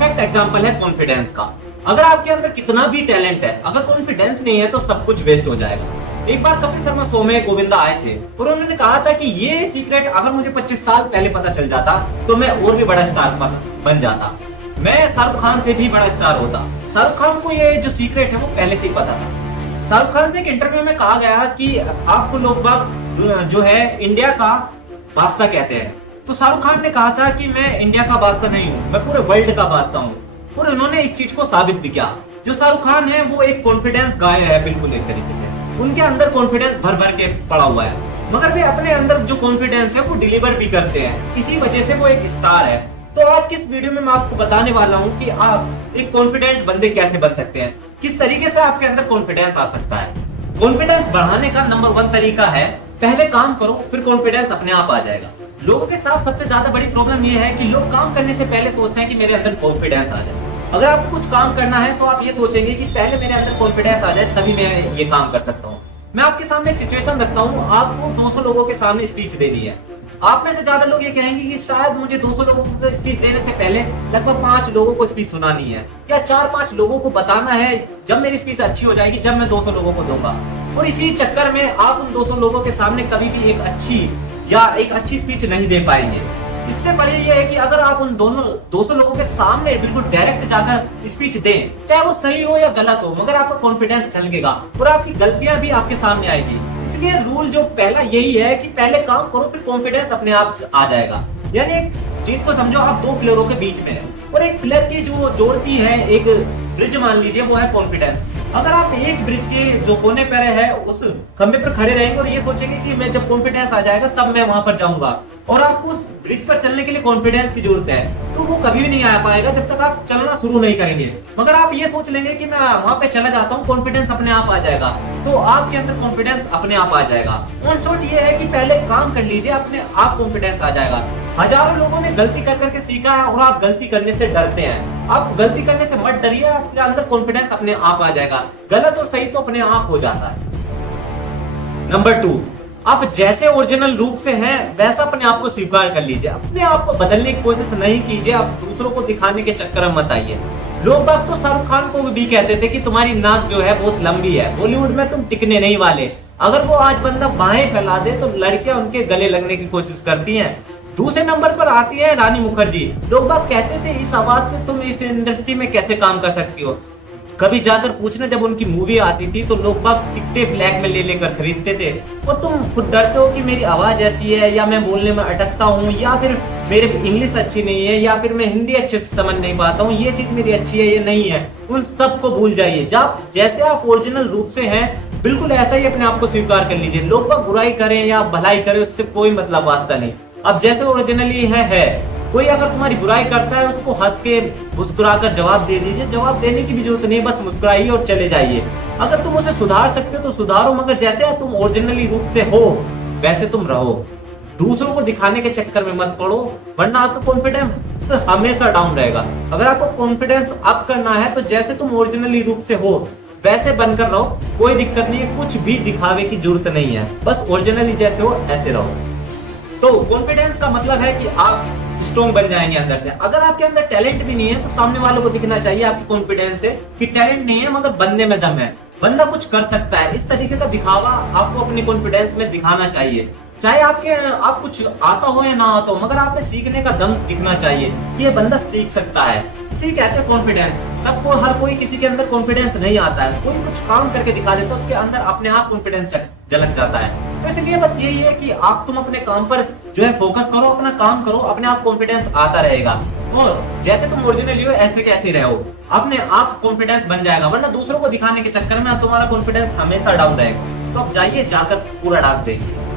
Perfect example है confidence का। अगर आपके अंदर कितना भी टैलेंट है, अगर कॉन्फिडेंस नहीं है तो सब कुछ वेस्ट हो जाएगा। एक बार कपिल शर्मा शो में गोविंदा आए थे और उन्होंने कहा था कि ये सीक्रेट अगर मुझे 25 साल पहले पता चल जाता तो मैं और भी बड़ा स्टार बन जाता, मैं शाहरुख खान से भी बड़ा स्टार होता। शाहरुख खान को ये जो सीक्रेट है वो पहले से ही पता था। शाहरुख खान से एक इंटरव्यू में कहा गया कि आपको लोग बाग जो है इंडिया का बादशाह कहते हैं, तो शाहरुख खान ने कहा था कि मैं इंडिया का बादशाह नहीं हूँ, मैं पूरे वर्ल्ड का बादशाह हूँ। और उन्होंने इस चीज को साबित भी किया। जो शाहरुख खान है वो एक कॉन्फिडेंस गाय है, बिल्कुल एक तरीके से उनके अंदर कॉन्फिडेंस भर भर के पड़ा हुआ है, मगर वे अपने अंदर जो कॉन्फिडेंस है वो डिलीवर भी करते हैं, इसी वजह से वो एक स्टार है। तो आज की इस वीडियो में मैं आपको बताने वाला हूँ कि आप एक कॉन्फिडेंट बंदे कैसे बन सकते हैं, किस तरीके से आपके अंदर कॉन्फिडेंस आ सकता है। कॉन्फिडेंस बढ़ाने का नंबर 1 तरीका है, पहले काम करो फिर कॉन्फिडेंस अपने आप आ जाएगा। लोगों के साथ सबसे ज्यादा बड़ी प्रॉब्लम ये है कि लोग काम करने से पहले सोचते हैं कि मेरे अंदर कॉन्फिडेंस आ जाए। अगर आपको कुछ काम करना है तो आप ये सोचेंगे कि पहले मेरे अंदर कॉन्फिडेंस आ जाए तभी मैं ये काम कर सकता हूँ। मैं आपके सामने एक सिचुएशन रखता हूँ, आपको 200 लोगों के सामने स्पीच देनी है। आप में से ज्यादा लोग ये कहेंगे कि शायद मुझे 200 लोगों को स्पीच देने से पहले लगभग 5 लोगों को स्पीच सुनानी है या 4-5 लोगों को बताना है जब मेरी स्पीच अच्छी हो जाएगी, जब मैं 200 लोगों को दूंगा। और इसी चक्कर में आप उन 200 लोगों के सामने कभी भी एक अच्छी स्पीच नहीं दे पाएंगे। इससे बढ़िया ये है कि अगर आप उन 200 लोगों के सामने बिल्कुल डायरेक्ट जाकर स्पीच दें, चाहे वो सही हो या गलत हो, मगर आपका कॉन्फिडेंस झलकेगा और आपकी गलतियां भी आपके सामने आएगी। इसलिए रूल जो पहला यही है कि पहले काम करो फिर कॉन्फिडेंस अपने आप आ जाएगा। यानी एक चीज को समझो, आप 2 प्लेयरों के बीच में है और एक प्लेयर की जो जोड़ती है एक ब्रिज मान लीजिए, वो है कॉन्फिडेंस। अगर आप एक ब्रिज के जो कोने पर है उस खंबे पर खड़े रहेंगे और ये सोचेंगे कि मैं जब कॉन्फिडेंस आ जाएगा तब मैं वहां पर जाऊंगा, और आपको उस ब्रिज पर चलने के लिए कॉन्फिडेंस की जरूरत है, तो वो कभी भी नहीं आ पाएगा जब तक आप चलना शुरू नहीं करेंगे। मगर आप ये सोच लेंगे कि मैं वहां पे चला जाता हूँ, कॉन्फिडेंस अपने आप आ जाएगा, तो आपके अंदर कॉन्फिडेंस अपने आप आ जाएगा। ऑन शॉर्ट ये है कि पहले काम कर लीजिए, अपने आप कॉन्फिडेंस आ जाएगा। हजारों लोगों ने गलती कर करके सीखा है और आप गलती करने से डरते हैं। आप गलती करने से मत डरिए, आपके अंदर कॉन्फिडेंस अपने आप आ जाएगा। गलत और सही तो अपने आप हो जाता है। नंबर 2, आप जैसे ओरिजिनल रूप से हैं वैसा अपने आप को स्वीकार कर लीजिए। अपने आप को बदलने की कोशिश नहीं कीजिए, आप दूसरों को दिखाने के चक्कर में मत आइए। लोग बात तो शाहरुख खान को भी कहते थे कि तुम्हारी नाक जो है बहुत लंबी है, बॉलीवुड में तुम टिकने नहीं वाले। अगर वो आज बंदा बाहें फैला दे तो लड़कियां उनके गले लगने की कोशिश करती हैं। दूसरे नंबर पर आती है रानी मुखर्जी। लोग बात कहते थे इस आवाज से तुम इस इंडस्ट्री में कैसे काम कर सकती हो। कभी जाकर पूछना, जब उनकी मूवी आती थी तो लोग बाग टिकटें ब्लैक में ले लेकर खरीदते थे, और तुम खुद डरते हो कि मेरी आवाज ऐसी है, या मैं बोलने में अटकता हूँ, या फिर मेरे इंग्लिश अच्छी नहीं है, या फिर मैं हिंदी अच्छे से समझ नहीं पाता हूँ, ये चीज मेरी अच्छी है ये नहीं है। उन सब को भूल जाइए। जब जैसे आप ओरिजिनल रूप से हैं बिल्कुल ऐसा ही अपने आप को स्वीकार कर लीजिए। लोग बाग बुराई करें या भलाई करें उससे कोई मतलब वास्ता नहीं। अब जैसे ओरिजिनली है। कोई अगर तुम्हारी बुराई करता है उसको हंस के मुस्कुराकर जवाब दे दीजिए। जवाब देने की भी जरूरत नहीं, बस मुस्कुराइए और चले जाइए। अगर तुम उसे सुधार सकते हो तो सुधारो, मगर जैसे तुम ओरिजिनली रूप से हो वैसे तुम रहो। दूसरों को दिखाने के चक्कर में मत पड़ो, वरना आपका कॉन्फिडेंस हमेशा डाउन रहेगा। अगर आपको कॉन्फिडेंस अप करना है तो जैसे तुम ओरिजिनली रूप से हो वैसे बनकर रहो, कोई दिक्कत नहीं है, कुछ भी दिखावे की जरूरत नहीं है, बस ओरिजिनली जैसे हो ऐसे रहो। तो कॉन्फिडेंस का मतलब है कि आप स्ट्रॉन्ग बन जाएंगे अंदर से। अगर आपके अंदर टैलेंट भी नहीं है तो सामने वालों को दिखना चाहिए आपकी कॉन्फिडेंस से कि टैलेंट नहीं है मगर बंदे में दम है, बंदा कुछ कर सकता है। इस तरीके का दिखावा आपको अपनी कॉन्फिडेंस में दिखाना चाहिए। चाहे आप कुछ आता हो या ना आता हो, मगर आप में सीखने का दम दिखना चाहिए कि ये बंदा सीख सकता है। इसी कहते हैं कॉन्फिडेंस। सबको हर कोई किसी के अंदर कॉन्फिडेंस नहीं आता है, कोई कुछ काम करके दिखा देता है उसके अंदर अपने आप कॉन्फिडेंस झलक जाता है। तो इसलिए बस यही है कि आप तुम अपने काम पर जो है फोकस करो, अपना काम करो, अपने आप कॉन्फिडेंस आता रहेगा। और जैसे तुम ओरिजिनली हो ऐसे कैसे रहो, अपने आप कॉन्फिडेंस बन जाएगा, वरना दूसरों को दिखाने के चक्कर में तुम्हारा कॉन्फिडेंस हमेशा डाउन रहेगा। तो अब जाइए, जाकर पूरा डाक देखिए।